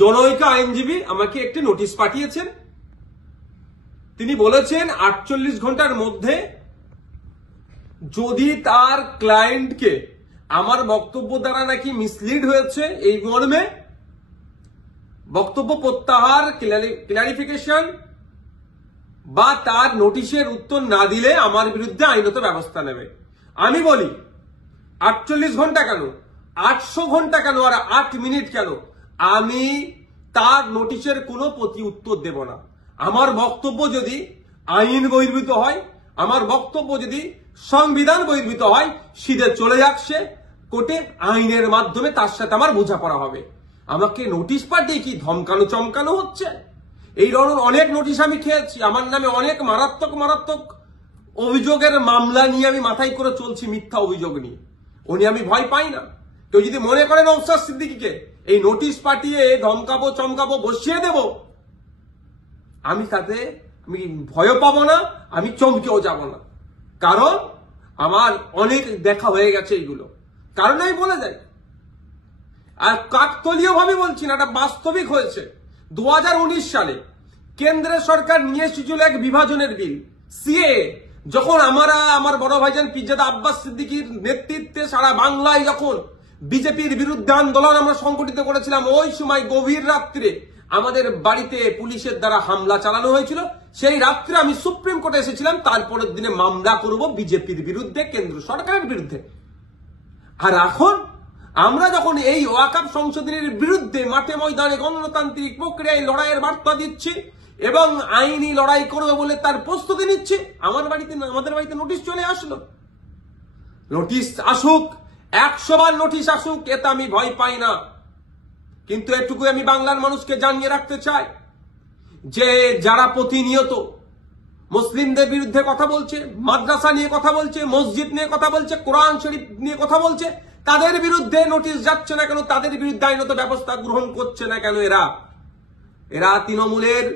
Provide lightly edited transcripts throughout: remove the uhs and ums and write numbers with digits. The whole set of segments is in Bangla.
জনৈক আইনজীবী আমাকে একটি নোটিশ পাঠিয়েছেন। তিনি বলেছেন 48 ঘন্টার মধ্যে যদি তার ক্লায়েন্টকে আমার বক্তব্য দ্বারা নাকি মিসলিড হয়েছে এই মর্মে বক্তব্য প্রত্যাহার, ক্লারিফিকেশন বা তার নোটিশের উত্তর না দিলে আমার বিরুদ্ধে আইনত ব্যবস্থা নেবে। আমি বলি 48 ঘন্টা কেন, 800 ঘন্টা কেন, আর 8 মিনিট কেন, আমি তার নোটিশের কোনো প্রতি উত্তর দেব না। আমার বক্তব্য যদি আইন বহির্ভূত হয়, আমার বক্তব্য যদি সংবিধান বহির্ভূত হয়, সিধে চলে যাক সে কোর্টে, আইনের মাধ্যমে তার সাথে আমার বোঝাপড়া হবে। আমাকে নোটিশ পাঠিয়ে কি ধমকানো চমকানো হচ্ছে? এই ধরনের অনেক নোটিশ আমি খেয়েছি। আমার নামে অনেক মারাত্মক অভিযোগের মামলা নিয়ে আমি মাথায় করে চলছি, মিথ্যা অভিযোগ নিয়ে। উনি আমি ভয় পাই না। কেউ যদি মনে করেন নওশাদ সিদ্দিকীকে এই নোটিশ পাঠিয়ে ধমকাবো চমকাবো বসিয়ে দেব, আমি তাতে ভয় পাবো না, আমি চমকেও যাব না। কারণ আমার অনেক দেখা হয়ে গেছে এইগুলো। কারণ আমি বলে যাই, আর কাকতলীয় ভাবে বলছি না, এটা বাস্তবিক হয়েছে। 2019 সালে কেন্দ্রের সরকার নিয়ে এসেছিল এক বিভাজনের বিল, সিএ। যখন আমার বড় ভাইজান পিরজাদা আব্বাস সিদ্দিকীর নেতৃত্বে সারা বাংলায় যখন বিজেপির বিরুদ্ধে আন্দোলন আমরা সংগঠিত করেছিলাম, ওই সময় গভীর রাত্রে আমাদের বাড়িতে পুলিশের দ্বারা হামলা চালানো হয়েছিল। সেই রাত্রে আমি সুপ্রিম কোর্টে এসেছিলাম, তারপরের দিনে মামলা করব বিজেপির বিরুদ্ধে, কেন্দ্র সরকারের বিরুদ্ধে। আর এখন আমরা যখন এই ওয়াকফ সংশোধনের বিরুদ্ধে মাঠে ময়দানে গণতান্ত্রিক প্রক্রিয়ায় লড়াইয়ের বার্তা দিচ্ছি এবং আইনি লড়াই করবে বলে তার প্রস্তুতি নিচ্ছে, আমাদের বাড়িতে নোটিশ চলে আসলো। নোটিশ আসুক, 100 বার নোটিশ আসুক, এতে আমি ভয় পাই না। কিন্তু এটুকু আমি বাংলার মানুষকে জানিয়ে রাখতে চাই যে যারা প্রতিনিয়ত মুসলিমদের বিরুদ্ধে কথা বলছে, মাদ্রাসা নিয়ে কথা বলছে, মসজিদ নিয়ে কথা বলছে, কোরআন শরীফ নিয়ে কথা বলছে, তাদের বিরুদ্ধে নোটিশ যাচ্ছে না কেন, তাদের বিরুদ্ধে আইনত ব্যবস্থা গ্রহণ করছে না কেন? এরা তৃণমূলের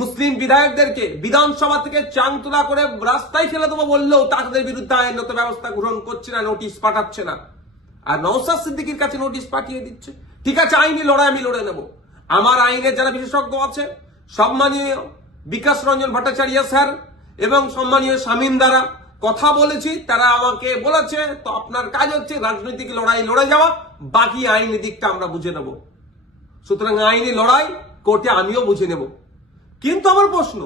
মুসলিম বিধায়কদেরকে বিধানসভা থেকে চাংতলা করে রাস্তায় ফেলে দেবো বললেও তাদের বিরুদ্ধে আইনত ব্যবস্থা গ্রহণ করছে না, নোটিশ পাঠাচ্ছে না। আর নওশাদ সিদ্দিকীর কাছে নোটিশ পাঠিয়ে দিচ্ছে। ঠিক আছে, আইনি লড়াই আমি লড়ে নেব। আমার আইনের যারা বিশেষজ্ঞ আছে, সম্মানীয় বিকাশ রঞ্জন ভট্টাচার্য স্যার এবং সম্মানীয় শামীম দ্বারা কথা বলেছি, তারা আমাকে বলেছে তো আপনার কাজ হচ্ছে রাজনৈতিক লড়াই লড়ে যাওয়া, বাকি আইনি দিকটা আমরা বুঝে নেব। সুতরাং আইনি লড়াই কোর্টে আমিও বুঝে নেব। কিন্তু আমার প্রশ্ন,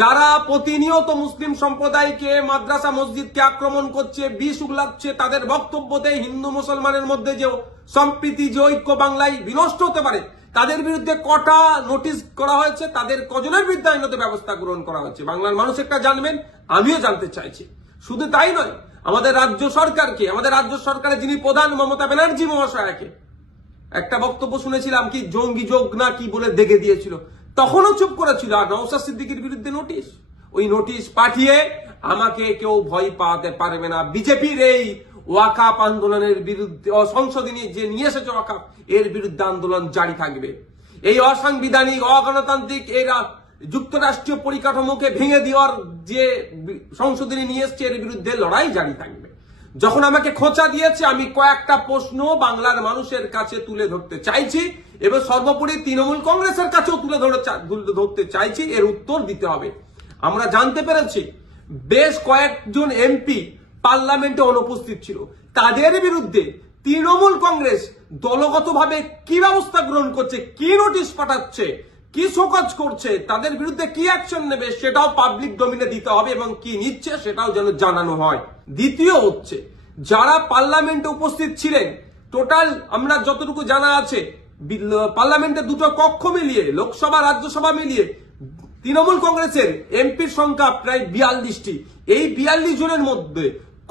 যারা প্রতিনিয়ত মুসলিম সম্প্রদায়কে, মাদ্রাসা মসজিদকে আক্রমণ করছে, বিষ উগলাচ্ছে, তাদের বক্তব্যতে হিন্দু মুসলমানের মধ্যে যে সম্প্রীতি, যে ঐক্য বাংলায় বিনষ্ট হতে পারে, তাদের বিরুদ্ধে কটা নোটিশ করা হয়েছে, তাদের কজনের বিরুদ্ধে আইনত ব্যবস্থা গ্রহণ করা হয়েছে, বাংলার মানুষ একটা জানবেন, আমিও জানতে চাইছি। শুধু তাই নয়, আমাদের রাজ্য সরকারের যিনি প্রধান মমতা ব্যানার্জি মহাশয়াকে একটা বক্তব্য শুনেছিলাম, কি জঙ্গি যোগ না কি বলে দেখে দিয়েছিল, তখনও চুপ করেছিল। আর নওশাদ সিদ্দিকীর বিরুদ্ধে নোটিশ, ওই নোটিশ পাঠিয়ে আমাকে কেউ ভয় পাওয়াতে পারবে না। বিজেপির এই ওয়াকফ আন্দোলনের বিরুদ্ধে, সংশোধনী যে নিয়ে এসেছে ওয়াকফ, এর বিরুদ্ধে আন্দোলন জারি থাকবে। এই অসাংবিধানিক, অগণতান্ত্রিক এই যুক্তরাষ্ট্রীয় পরিকাঠামোকে ভেঙে দেওয়ার যে সংশোধনী নিয়ে এসছে, এর বিরুদ্ধে লড়াই জারি থাকবে। যখন আমাকে খোঁচা দিয়েছে, আমি কয়েকটা প্রশ্ন বাংলার মানুষের কাছে তুলে ধরতে চাইছি এবং সর্বোপরি তৃণমূল কংগ্রেসের কাছেও তুলে ধরতে চাইছি, এর উত্তর দিতে হবে। আমরা জানতে পেরেছি বেশ কয়েকজন এমপি পার্লামেন্টে অনুপস্থিত ছিল, তাদের বিরুদ্ধে তৃণমূল কংগ্রেস দলগতভাবে কি ব্যবস্থা গ্রহণ করছে, কি নোটিশ পাঠাচ্ছে, কি শোকজ করছে, তাদের বিরুদ্ধে কি অ্যাকশন নেবে, সেটাও পাবলিক ডোমিনে দিতে হবে এবং কি নিচ্ছে সেটাও যেন জানানো হয়। দ্বিতীয় হচ্ছে, যারা পার্লামেন্টে উপস্থিত ছিলেন, টোটাল আমরা যতটুকু জানা আছে, পার্লামেন্টে দুটো কক্ষ মিলিয়ে, লোকসভা রাজ্যসভা মিলিয়ে তৃণমূল কংগ্রেসের এমপির সংখ্যা প্রায় 42টি। এই 42 জনের মধ্যে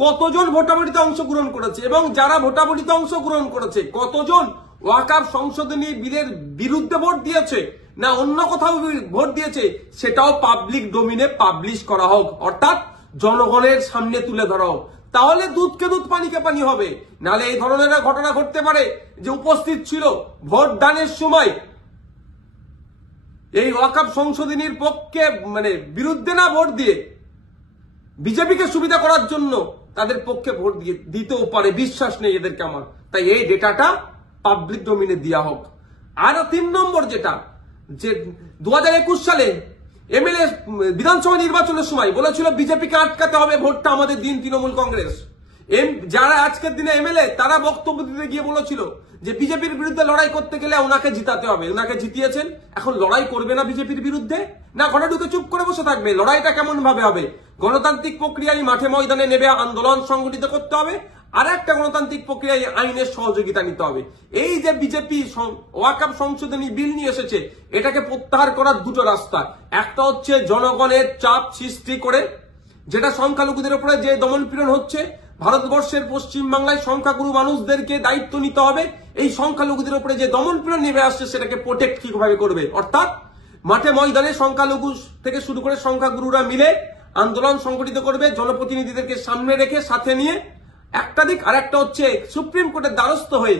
কতজন ভোটাভুটিতে অংশগ্রহণ করেছে এবং যারা ভোটাভুটিতে অংশগ্রহণ করেছে কতজন ওয়াকফ সংশোধনী বিলের বিরুদ্ধে ভোট দিয়েছে না অন্য কোথাও ভোট দিয়েছে, সেটাও পাবলিক ডোমিনে পাবলিশ করা হোক, অর্থাৎ জনগণের সামনে তুলে ধরা হোক। তাহলে দুধকে দুধ, পানিকে পানি হবে। নাহলে এই ধরনের ঘটনা ঘটতে পারে যে উপস্থিত ছিল ভোট দানের সময় এই ওয়াকফ সংশোধনীর পক্ষে, বিরুদ্ধে না ভোট দিয়ে বিজেপিকে সুবিধা করার জন্য তাদের পক্ষে ভোট দিতেও পারে, বিশ্বাস নেই এদেরকে আমার। তাই এই ডেটাটা পাবলিক ডোমিনে দেওয়া হোক। আর 3 নম্বর যেটা, যে 2021 সালে এমএলএ বিধানসভা নির্বাচনের সময় বলেছিল বিজেপিকে আটকাতে হবে, ভোটটা আমাদের দিন তৃণমূল কংগ্রেস। যারা আজকের দিনে এমএলএ তারা বক্তব্য দিতে গিয়ে বলেছিল যে বিজেপির বিরুদ্ধে লড়াই করতে গেলে ওনাকে জিতাতে হবে, ওনাকে জিতিয়েছেন। এখন লড়াই করবে না বিজেপির বিরুদ্ধে, না ঘরে ঢুকে চুপ করে বসে থাকবে? লড়াইটা কেমন ভাবে হবে? গণতান্ত্রিক প্রক্রিয়ায় মাঠে ময়দানে নেবে আন্দোলন সংগঠিত করতে হবে, আর একটা গণতান্ত্রিক প্রক্রিয়ায় আইনের সহযোগিতা নিতে হবে। এই যে বিজেপি ওয়াকফ সংশোধনী বিল নিয়ে এসেছে, এটাকে প্রত্যাহার করার দুটো রাস্তা। একটা হচ্ছে জনগণের চাপ সৃষ্টি করে, যেটা সংখ্যালঘুদের উপরে যে দমনপীড়ন হচ্ছে, ভারতবর্ষের পশ্চিমবাংলায় সংখ্যাগুরু মানুষদেরকে দায়িত্ব নিতে হবে। এই সংখ্যালঘুদের উপরে যে দমনপীড়ন নেমে আসছে সেটাকে প্রোটেক্ট কিভাবে করবে, অর্থাৎ মাঠে ময়দানে সংখ্যালঘু থেকে শুরু করে সংখ্যাগুরুরা মিলে আন্দোলন সংগঠিত করবে, জনপ্রতিনিধিদেরকে সামনে রেখে সাথে নিয়ে একটা দিক। আর একটা হচ্ছে সুপ্রিম কোর্টের দ্বারস্থ হয়ে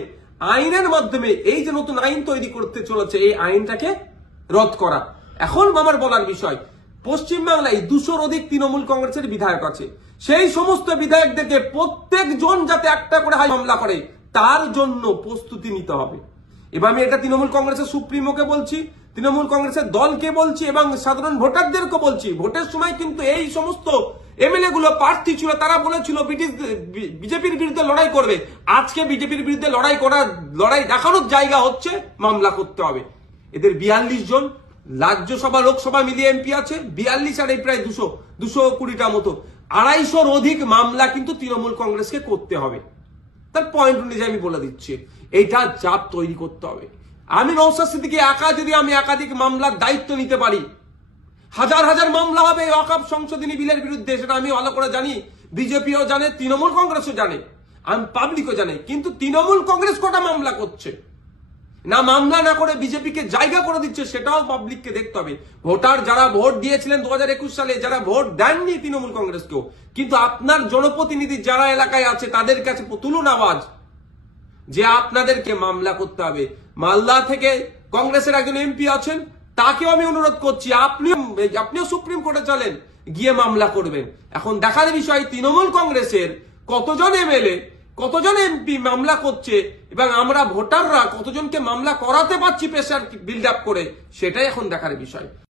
আইনের মাধ্যমে এই যে নতুন আইন তৈরি করতে চলেছে, এই আইনটাকে রদ করা। এখন আমার বলার বিষয়, পশ্চিমবাংলায় 200-র অধিক তৃণমূল কংগ্রেসের বিধায়ক আছে। সেই সমস্ত বিধায়কদেরকে প্রত্যেকজন যাতে একটা করে মামলা করে তার জন্য প্রস্তুতি নিতে হবে। এবার আমি এটা তৃণমূল কংগ্রেসের সুপ্রিমোকে বলছি, তৃণমূল কংগ্রেসের দলকে বলছি এবং সাধারণ ভোটারদেরকে বলছি। ভোটের সময় কিন্তু এই সমস্ত এমএলএ গুলো প্রার্থী ছিল, তারা বলেছিল বিজেপির বিরুদ্ধে লড়াই করবে। আজকে বিজেপির বিরুদ্ধে লড়াই দেখানোর জায়গা হচ্ছে মামলা করতে হবে। এদের 42 জন রাজ্যসভা লোকসভা মিলিয়ে এমপি আছে, 42 আর এই প্রায় 220টা মতো, 250-র অধিক মামলা কিন্তু তৃণমূল কংগ্রেসকে করতে হবে। তার পয়েন্ট অনুযায়ী আমি বলে দিচ্ছি, এইটা চাপ তৈরি করতে হবে। আমি নওশাদ সিদ্দিকী যদি আমি একাধিক মামলার দায়িত্ব নিতে পারি, হাজার হাজার মামলা হবে ওয়াকফ সংশোধনী বিলের বিরুদ্ধে, সেটা আমি ভালো করে জানি, বিজেপিও জানে, তৃণমূল কংগ্রেসও জানে, আমি পাবলিকও জানে। কিন্তু তৃণমূল কংগ্রেস কটা মামলা করছে, না মামলা না করে বিজেপিকে জায়গা করে দিচ্ছে, সেটাও পাবলিককে দেখতে হবে। ভোটার যারা ভোট দিয়েছিলেন 2021 সালে, যারা ভোট দেননি তৃণমূল কংগ্রেসকেও, কিন্তু আপনার জনপ্রতিনিধি যারা এলাকায় আছে তাদের কাছে তুলুন আওয়াজ যে আপনাদেরকে মামলা করতে হবে। মালদা থেকে কংগ্রেসের একজন এমপি আছেন, তাকেও আমি অনুরোধ করছি আপনিও সুপ্রিম কোর্টে চলেন, গিয়ে মামলা করবেন। এখন দেখার বিষয় তৃণমূল কংগ্রেসের কতজন এমএলএ কতজন এমপি মামলা করছে এবং আমরা ভোটাররা কতজনকে মামলা করাতে পারছি প্রেসার বিল্ড আপ করে, সেটাই এখন দেখার বিষয়।